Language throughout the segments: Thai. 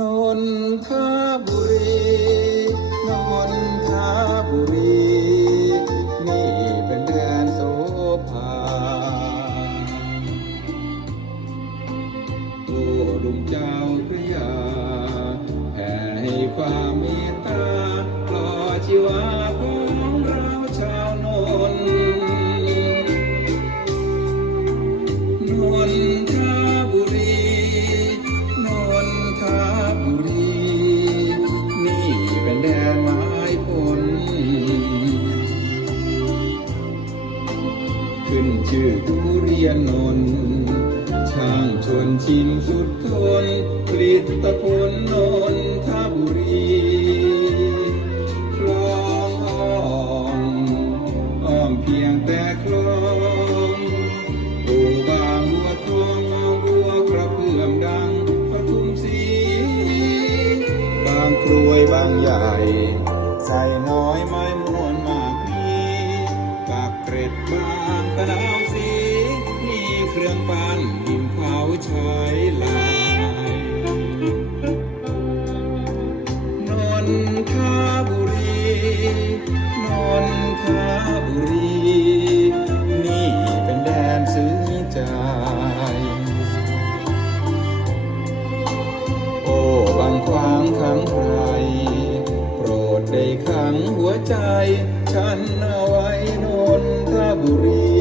นนทบุรีนนทบุรีนี่เป็นแดนโสภาโอ้ดุมเจ้าพระยาแผ่ให้ความเมตตา ชื่อทุเรียนนนท์ช่างชวนชิมสุดทนผลิตผลนนทบุรีคลองอ้อมอ้อมเพียงแต่คลองโอ้บางบัวทองมองบัวกระเพื่อมดังปทุมสีบางกรวยบางใหญ่ ใส่น้อยไม้มวนมากมีปากเกร็ดบางตะนา เครื่องปั้นดินเผาใช้ลายนนทบุรีนนทบุรี นี่เป็นแดนซื้อใจ โอ้บางขวางขังใคร โปรดได้ขังหัวใจ ฉันเอาไว้นนทบุรี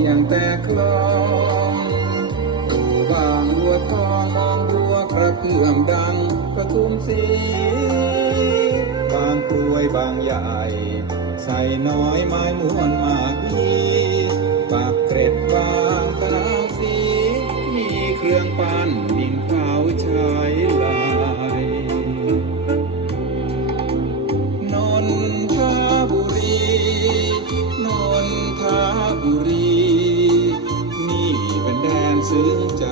พียงแต่คลองดูบางบัวทองมองบัวกระเพื่อมดังประทุมสี บางกลวยบางใหญ่ ใส่น้อยไม้มวนมากมี ใจ